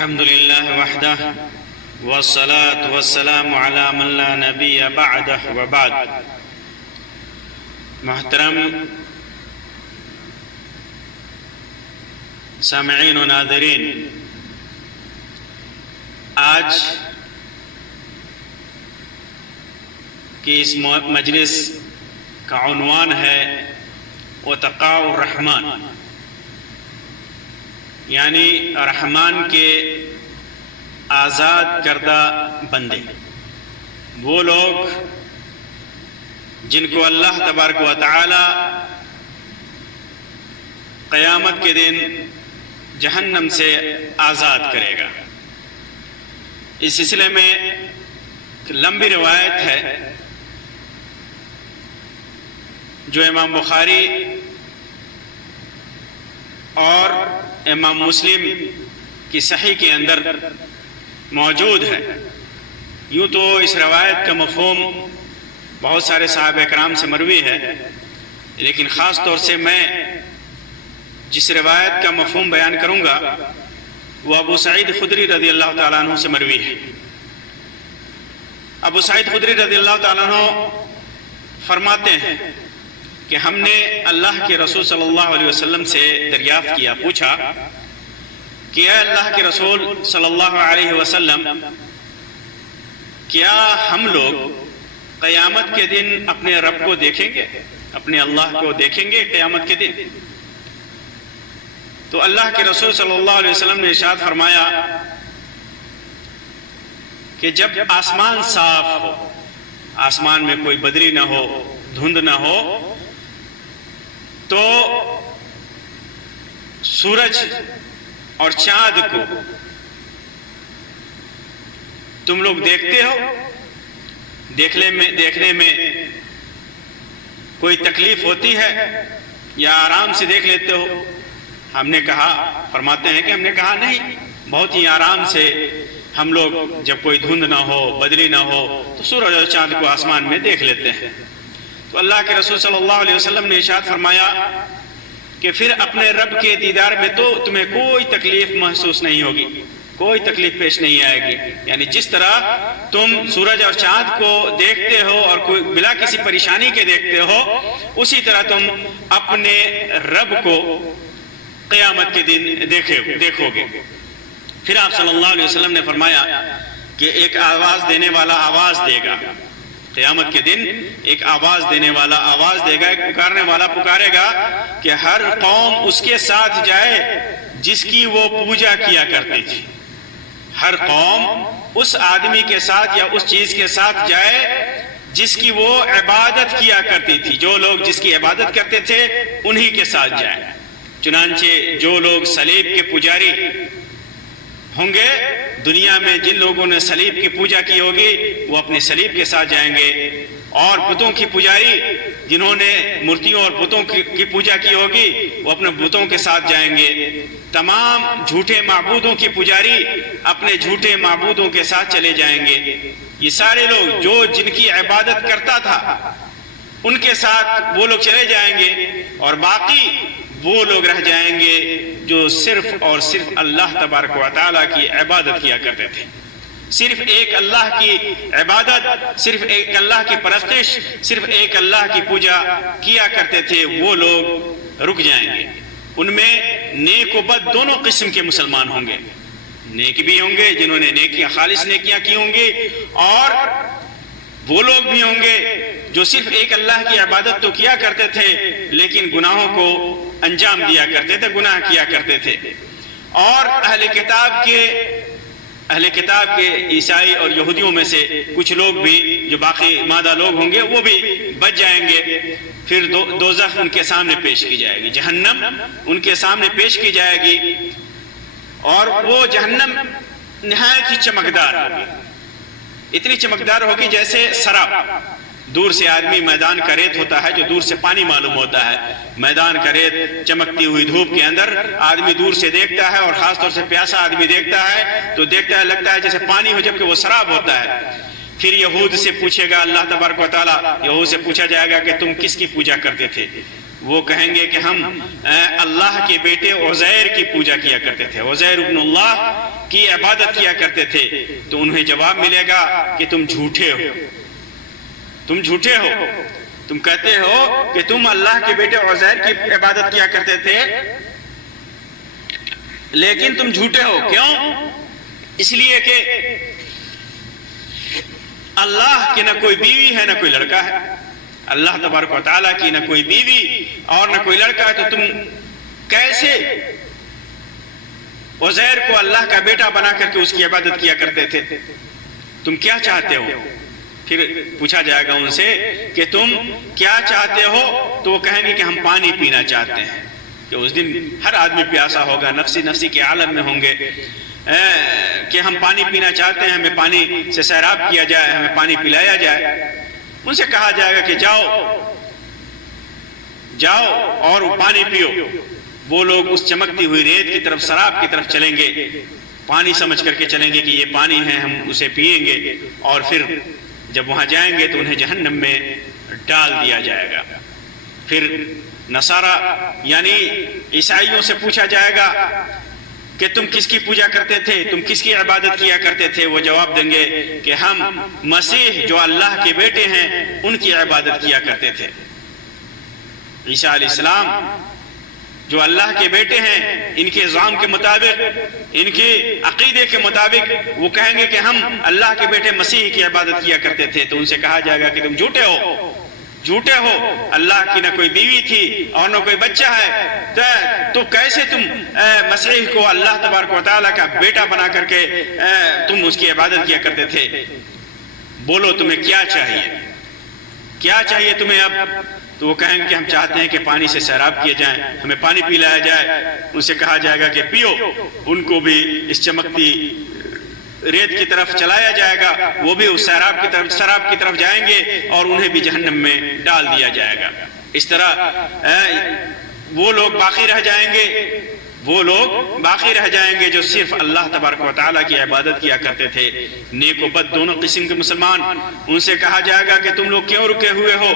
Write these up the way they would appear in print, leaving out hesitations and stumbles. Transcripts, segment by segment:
الحمد لله وحده والصلاة والسلام على من لا نبي بعده وبعد. محترم سامعین و ناظرین، آج کی اس مجلس کا عنوان ہے وتقاء الرحمن، یعنی رحمان کے آزاد کردہ بندے، وہ لوگ جن کو اللہ تبارک و تعالی قیامت کے دن جہنم سے آزاد کرے گا۔ اس سلسلے میں ایک لمبی روایت ہے جو امام بخاری اور امام مسلم کی صحیح کے اندر موجود ہے۔ یوں تو اس روایت کا مفہوم بہت سارے صحابہ کرام سے مروی ہے، لیکن خاص طور سے میں جس روایت کا مفہوم بیان کروں گا وہ ابو سعید خدری رضی اللہ تعالیٰ عنہ سے مروی ہے۔ ابو سعید خدری رضی اللہ تعالیٰ عنہ فرماتے ہیں کہ ہم نے اللہ کے رسول صلی اللہ علیہ وسلم سے دریافت کیا، پوچھا کہ اے اللہ کے رسول صلی اللہ علیہ وسلم، کیا ہم لوگ قیامت کے دن اپنے رب کو دیکھیں گے، اپنے اللہ کو دیکھیں گے قیامت کے دن؟ تو اللہ کے رسول صلی اللہ علیہ وسلم نے ارشاد فرمایا کہ جب آسمان صاف ہو، آسمان میں کوئی بدری نہ ہو، دھند نہ ہو، تو سورج اور چاند کو تم لوگ دیکھتے ہو، دیکھنے میں کوئی تکلیف ہوتی ہے یا آرام سے دیکھ لیتے ہو؟ ہم نے کہا، فرماتے ہیں کہ ہم نے کہا نہیں، بہت ہی آرام سے ہم لوگ جب کوئی دھند نہ ہو، بدلی نہ ہو، تو سورج اور چاند کو آسمان میں دیکھ لیتے ہیں۔ تو اللہ کے رسول صلی اللہ علیہ وسلم نے ارشاد فرمایا کہ پھر اپنے رب کے دیدار میں تو تمہیں کوئی تکلیف محسوس نہیں ہوگی، کوئی تکلیف پیش نہیں آئے گی۔ یعنی جس طرح تم سورج اور چاند کو دیکھتے ہو اور کوئی بلا کسی پریشانی کے دیکھتے ہو، اسی طرح تم اپنے رب کو قیامت کے دن دیکھو گے۔ پھر آپ صلی اللہ علیہ وسلم نے فرمایا کہ ایک آواز دینے والا آواز دے گا، قیامت کے دن ایک آواز دینے والا آواز دے گا، ایک پکارنے والا پکارے گا کہ ہر قوم اس کے ساتھ جائے جس کی وہ پوجا کیا کرتی تھی۔ ہر قوم اس آدمی کے ساتھ یا اس چیز کے ساتھ جائے جس کی وہ عبادت کیا کرتی تھی۔ جو لوگ جس کی عبادت کرتے تھے انہی کے ساتھ جائیں۔ چنانچہ جو لوگ صلیب کے پجاری ہوں گے، دنیا میں جن لوگوں نے صلیب کی پوجا کی ہوگی وہ اپنے صلیب کے ساتھ جائیں گے، اور بتوں کی پجاری جنہوں نے مورتیوں اور بتوں کی پوجا کی ہوگی وہ اپنے بتوں کے ساتھ جائیں گے۔ تمام جھوٹے معبودوں کی پجاری اپنے جھوٹے معبودوں کے ساتھ چلے جائیں گے۔ یہ سارے لوگ جو جن کی عبادت کرتا تھا ان کے ساتھ وہ لوگ چلے جائیں گے، اور باقی وہ لوگ رہ جائیں گے جو صرف اور صرف اللہ تبارک و تعالیٰ کی عبادت کیا کرتے تھے۔ صرف ایک اللہ کی عبادت، صرف ایک اللہ کی پرستش، صرف ایک اللہ کی پوجا کیا کرتے تھے، وہ لوگ رک جائیں گے۔ ان میں نیک و بد دونوں قسم کے مسلمان ہوں گے۔ نیک بھی ہوں گے جنہوں نے نیکیاں، خالص نیکیاں کی ہوں گی، اور وہ لوگ بھی ہوں گے جو صرف ایک اللہ کی عبادت تو کیا کرتے تھے لیکن گناہوں کو انجام دیا کرتے تھے، گناہ کیا کرتے تھے۔ اور اہل کتاب کے عیسائی اور یہودیوں میں سے کچھ لوگ بھی جو باقی مادہ لوگ ہوں گے وہ بھی بچ جائیں گے۔ پھر دوزخ ان کے سامنے پیش کی جائے گی، جہنم ان کے سامنے پیش کی جائے گی، اور وہ جہنم نہایت ہی چمکدار ہوگی، اتنی چمکدار ہوگی جیسے سراب۔ دور سے آدمی میدان کا ریت ہوتا ہے جو دور سے پانی معلوم ہوتا ہے، میدان کا ریت چمکتی ہوئی دھوپ کے اندر آدمی دور سے دیکھتا ہے، اور خاص طور سے پیاسا آدمی دیکھتا ہے تو دیکھتا ہے لگتا ہے جیسے پانی ہو، جبکہ وہ سراب ہوتا ہے۔ پھر یہود سے پوچھے گا اللہ تبارک و تعالیٰ، یہود سے پوچھا جائے گا کہ تم کس کی پوجا کرتے تھے؟ وہ کہیں گے کہ ہم اللہ کے بیٹے عزیر کی پوجا کیا کرتے تھے، عزیر ابن اللہ کی عبادت کیا کرتے تھے، تو انہیں جواب ملے گا کہ تم جھوٹے ہو، تم جھوٹے ہو، تم کہتے ہو کہ تم اللہ کے بیٹے عزیر کی عبادت کیا کرتے تھے لیکن تم جھوٹے ہو۔ کیوں؟ اس لیے کہ اللہ کی نہ کوئی بیوی ہے نہ کوئی لڑکا ہے، اللہ تبارک و تعالیٰ کی نہ کوئی بیوی اور نہ کوئی لڑکا ہے، تو تم کیسے عزیر کو اللہ کا بیٹا بنا کر کے اس کی عبادت کیا کرتے تھے؟ تم کیا چاہتے ہو؟ پھر پوچھا جائے گا ان سے کہ تم کیا چاہتے ہو؟ تو وہ کہیں گے کہ ہم پانی پینا چاہتے ہیں، کہ اس دن ہر آدمی پیاسا ہوگا، نفسی نفسی کے عالم میں ہوں گے، کہ ہم پانی پینا چاہتے ہیں، ہمیں پانی سے سیراب کیا جائے، ہمیں پانی پلایا جائے۔ ان سے کہا جائے گا کہ جاؤ اور پانی پیو۔ وہ لوگ اس چمکتی ہوئی ریت کی طرف، سراب کی طرف چلیں گے، پانی سمجھ کر کے چلیں گے کہ یہ پانی ہے، ہم اسے پئیں گے، اور پھر جب وہاں جائیں گے تو انہیں جہنم میں ڈال دیا جائے گا۔ پھر نصارہ یعنی عیسائیوں سے پوچھا جائے گا کہ تم کس کی پوجا کرتے تھے، تم کس کی عبادت کیا کرتے تھے؟ وہ جواب دیں گے کہ ہم مسیح جو اللہ کے بیٹے ہیں ان کی عبادت کیا کرتے تھے۔ عیسیٰ علیہ السلام جو اللہ کے بیٹے ہیں، ان کے نظام کے مطابق، ان کے عقیدے کے مطابق وہ کہیں گے کہ ہم اللہ کے بیٹے مسیح کی عبادت کیا کرتے تھے۔ تو ان سے کہا جائے گا کہ تم جھوٹے ہو، جھوٹے ہو، اللہ کی نہ کوئی بیوی تھی اور نہ کوئی بچہ ہے، تو کیسے تم مسیح کو اللہ تبارک و تعالیٰ کا بیٹا بنا کر کے تم اس کی عبادت کیا کرتے تھے؟ بولو تمہیں کیا چاہیے، کیا چاہیے تمہیں اب؟ تو وہ کہیں گے کہ ہم چاہتے ہیں کہ پانی سے سیراب کیے جائیں، ہمیں پانی پلایا جائے۔ ان سے کہا جائے گا کہ پیو۔ ان کو بھی اس چمکتی ریت کی طرف چلایا جائے گا، وہ بھی اس سیراب کی طرف جائیں گے اور انہیں بھی جہنم میں ڈال دیا جائے گا۔ اس طرح وہ لوگ باقی رہ جائیں گے، وہ لوگ باقی رہ جائیں گے جو صرف اللہ تبارک و تعالیٰ کی عبادت کیا کرتے تھے، نیک و بد دونوں قسم کے مسلمان۔ ان سے کہا جائے گا کہ تم لوگ کیوں رکے ہوئے ہو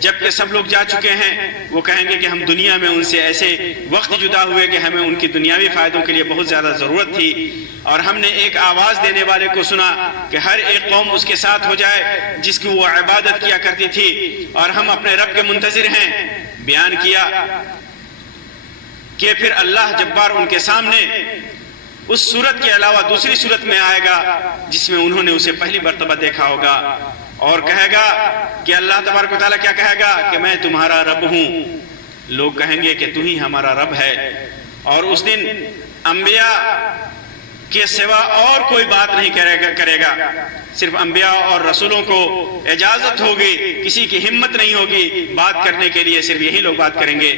جبکہ سب لوگ جا چکے ہیں؟ وہ کہیں گے کہ ہم دنیا میں ان سے ایسے وقت جدا ہوئے کہ ہمیں ان کی دنیاوی فائدوں کے لیے بہت زیادہ ضرورت تھی، اور ہم نے ایک آواز دینے والے کو سنا کہ ہر ایک قوم اس کے ساتھ ہو جائے جس کی وہ عبادت کیا کرتی تھی، اور ہم اپنے رب کے منتظر ہیں۔ بیان کیا کہ پھر اللہ جبار ان کے سامنے اس صورت کے علاوہ دوسری صورت میں آئے گا جس میں انہوں نے اسے پہلی مرتبہ دیکھا ہوگا، اور کہے گا کہ اللہ تبارک و تعالیٰ کیا کہے گا کہ میں تمہارا رب ہوں۔ لوگ کہیں گے کہ تو ہی ہمارا رب ہے، اور اس دن انبیاء کے سوا اور کوئی بات نہیں کرے گا، صرف انبیاء اور رسولوں کو اجازت ہوگی، کسی کی ہمت نہیں ہوگی بات کرنے کے لیے، صرف یہی لوگ بات کریں گے۔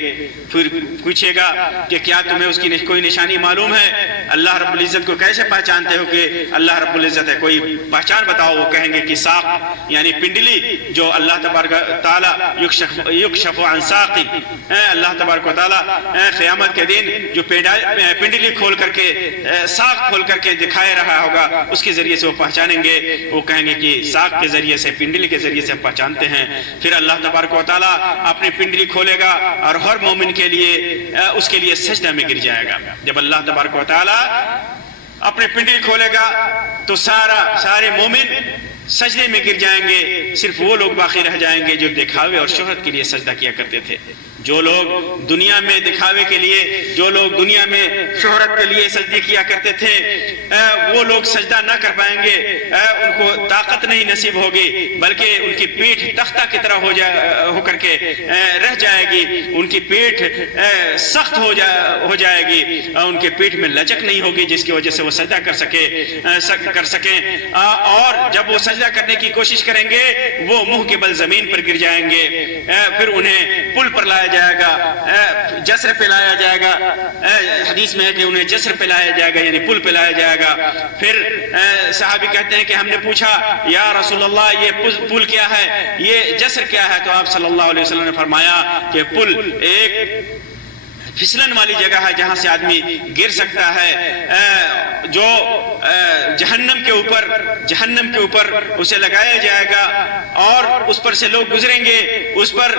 پھر پوچھے گا کہ کیا تمہیں اس کی کوئی نشانی معلوم ہے؟ اللہ رب العزت کو کیسے پہچانتے ہو کہ اللہ رب العزت ہے؟ کوئی پہچان بتاؤ۔ وہ کہیں گے کہ ساق یعنی پنڈلی، جو اللہ تبارک تعالیٰ یکشف عن ساق، اللہ تبارک و تعالیٰ قیامت کے دن جو پنڈلی کھول کر کے، ساق کھول کر کے دکھائے رہا ہوگا، اس کے ذریعے سے وہ پہچانیں گے۔ وہ کہیں گے کہ ساق کے ذریعے سے، پنڈلی کے ذریعے سے ہم پہچانتے ہیں۔ پھر اللہ تبارک و تعالیٰ اپنی پنڈلی کھولے گا اور ہر مومن کے لیے اس کے لیے سجدہ میں گر جائے گا۔ جب اللہ تبارک و تعالیٰ اپنی پنڈلی کھولے گا تو سارے مومن سجدے میں گر جائیں گے، صرف وہ لوگ باقی رہ جائیں گے جو دکھاوے اور شہرت کے لیے سجدہ کیا کرتے تھے۔ جو لوگ دنیا میں دکھاوے کے لیے، جو لوگ دنیا میں شہرت کے لیے سجدے کیا کرتے تھے، وہ لوگ سجدہ نہ کر پائیں گے، ان کو طاقت نہیں نصیب ہوگی، بلکہ ان کی پیٹھ تختہ کی طرح ہو کر کے رہ جائے گی، ان کی پیٹھ سخت ہو جائے گی، ان کے پیٹھ میں لچک نہیں ہوگی جس کی وجہ سے وہ سجدہ کر سکیں، اور جب وہ سجدہ کرنے کی کوشش کریں گے وہ منہ کے بل زمین پر گر جائیں گے۔ پھر انہیں پل پر لایا جائے گا، جسر پہ لایا جائے گا، حدیث میں ہے کہ انہیں جسر پہ لایا جائے گا، یعنی پل پہ لایا جائے گا۔ پھر صحابی کہتے ہیں کہ ہم نے پوچھا یا رسول اللہ یہ پل کیا ہے، یہ جسر کیا ہے؟ تو آپ صلی اللہ علیہ وسلم نے فرمایا کہ پل ایک پھسلن والی جگہ ہے جہاں سے آدمی گر سکتا ہے، جو جہنم کے اوپر اسے لگایا جائے گا، اور اس پر سے لوگ گزریں گے، اس پر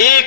1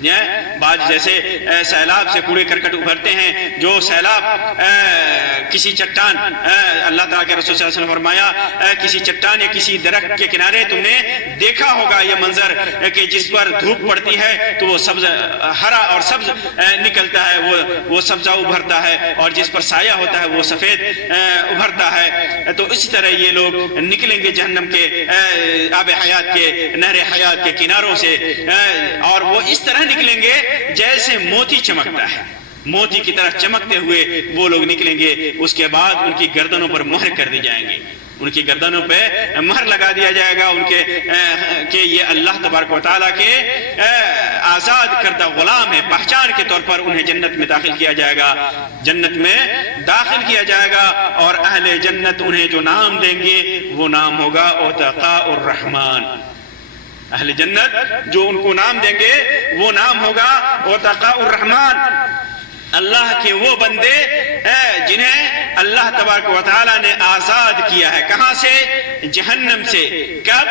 بعض جیسے سیلاب سے کوڑے کرکٹ ابھرتے ہیں، جو سیلاب کسی چٹان، اللہ تعالیٰ کے رسول صلی اللہ علیہ وسلم فرمایا کسی چٹان یا کسی درخت کے کنارے تم نے دیکھا ہوگا یہ منظر کہ جس پر دھوپ پڑتی ہے تو وہ سبز ہرا اور سبز نکلتا ہے، وہ سبزہ ابھرتا ہے، اور جس پر سایہ ہوتا ہے وہ سفید ابھرتا ہے۔ تو اسی طرح یہ لوگ نکلیں گے جہنم کے آب حیات کے، نہر حیات کے کناروں سے، اور وہ اس طرح نکلیں گے جیسے موتی چمکتا ہے، موتی کی طرح چمکتے ہوئے وہ لوگ نکلیں گے۔ اس کے بعد ان کی گردنوں پر مہر کر دی جائیں گے، ان کی گردنوں پہ مہر لگا دیا جائے گا ان کے کہ یہ اللہ تبارک و تعالیٰ کے آزاد کردہ غلام ہے۔ پہچان کے طور پر انہیں جنت میں داخل کیا جائے گا، جنت میں داخل کیا جائے گا، اور اہل جنت انہیں جو نام دیں گے وہ نام ہوگا عتقاء الرحمن۔ اہل جنت جو ان کو نام دیں گے وہ نام ہوگا عتقاء الرحمن، اللہ کے وہ بندے جنہیں اللہ تبارک و تعالیٰ نے آزاد کیا ہے۔ کہاں سے؟ جہنم سے۔ کب؟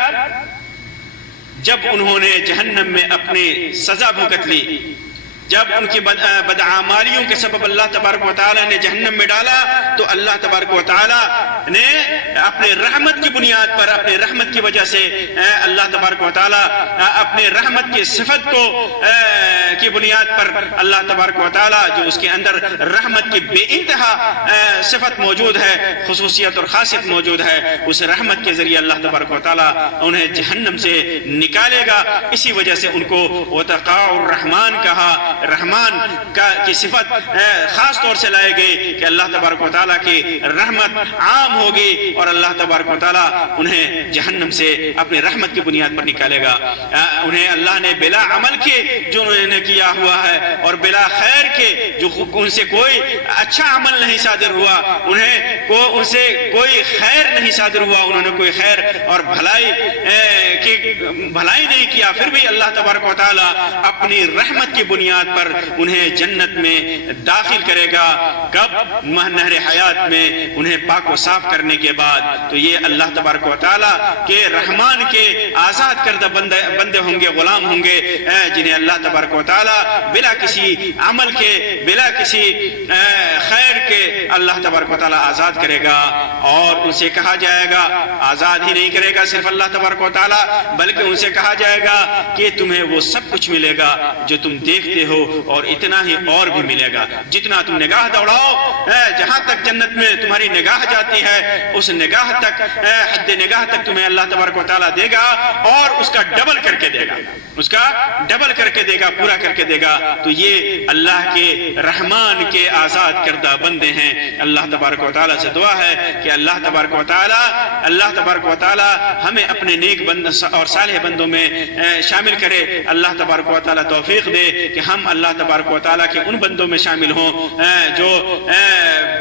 جب انہوں نے جہنم میں اپنی سزا بھگت لی، جب ان کی بدعمالیوں کے سبب اللہ تبارک و تعالیٰ نے جہنم میں ڈالا، تو اللہ تبارک و تعالیٰ نے اپنے رحمت کی بنیاد پر، اپنے رحمت کی وجہ سے اللہ تبارک و تعالیٰ اپنے رحمت کی صفت کو کی بنیاد پر اللہ تبارک و تعالیٰ جو اس کے اندر رحمت کی بے انتہا صفت موجود ہے، خصوصیت اور خاصیت موجود ہے، اس رحمت کے ذریعے اللہ تبارک و تعالیٰ انہیں جہنم سے نکالے گا۔ اسی وجہ سے ان کو عتقاء الرحمن کہا۔ رحمان کی صفت خاص طور سے لائے گئے کہ اللہ تبارک و تعالیٰ کی رحمت عام ہوگی، اور اللہ تبارک و تعالیٰ انہیں جہنم سے اپنی رحمت کی بنیاد پر نکالے گا۔ انہیں اللہ نے بلا عمل کے جو انہوں نے کیا ہوا ہے، اور بلا خیر کے جو ان سے کوئی اچھا عمل نہیں صادر ہوا، ان سے کوئی خیر نہیں صادر ہوا، انہوں نے کوئی خیر اور بھلائی نہیں کیا، پھر بھی اللہ تبارک و تعالیٰ اپنی رحمت کی بنیاد پر انہیں جنت میں داخل کرے گا۔ کب؟ نہر حیات میں انہیں پاک و صاف کرنے کے بعد۔ تو یہ اللہ تبارک و تعالیٰ کے رحمان کے آزاد کردہ بندے ہوں گے، غلام ہوں گے، جنہیں اللہ تبارک و تعالیٰ بلا کسی عمل کے، بلا کسی خیر کے اللہ تبارک و تعالیٰ آزاد کرے گا۔ اور ان سے کہا جائے گا، آزاد ہی نہیں کرے گا صرف اللہ تبارک و تعالیٰ، بلکہ ان سے کہا جائے گا کہ تمہیں وہ سب کچھ ملے گا جو تم دیکھتے ہو، اور اتنا ہی اور بھی ملے گا۔ جتنا تم نگاہ دوڑاؤ، جہاں تک جنت میں تمہاری نگاہ جاتی ہے، اس نگاہ تک، حد نگاہ تک تمہیں اللہ تبارک و تعالیٰ دے گا، اور اس کا ڈبل کر کے دے گا، اس کا ڈبل کر کے دے گا، پورا کر کے دے گا۔ تو یہ اللہ کے رحمان کے آزاد کردہ بندے ہیں۔ اللہ تبارک و تعالیٰ سے دعا ہے کہ اللہ تبارک و تعالیٰ ہمیں اپنے نیک بند اور صالح بندوں میں شامل کرے۔ اللہ تبارک و تعالیٰ توفیق دے کہ ہم اللہ تبارک و تعالیٰ کے ان بندوں میں شامل ہوں جو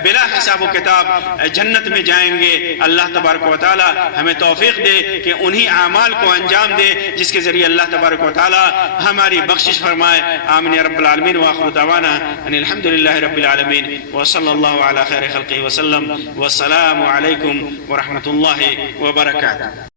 بلا حساب و کتاب جنت میں جائیں گے۔ اللہ تبارک و تعالیٰ ہمیں توفیق دے کہ انہی اعمال کو انجام دے جس کے ذریعے اللہ تبارک و تعالیٰ ہماری بخشش فرمائے۔ آمین یا رب العالمین، وآخر دعوانا ان الحمدللہ رب العالمین، وصلی اللہ علی خیر خلقہ وسلم، والسلام علیکم ورحمۃ اللہ وبرکاتہ۔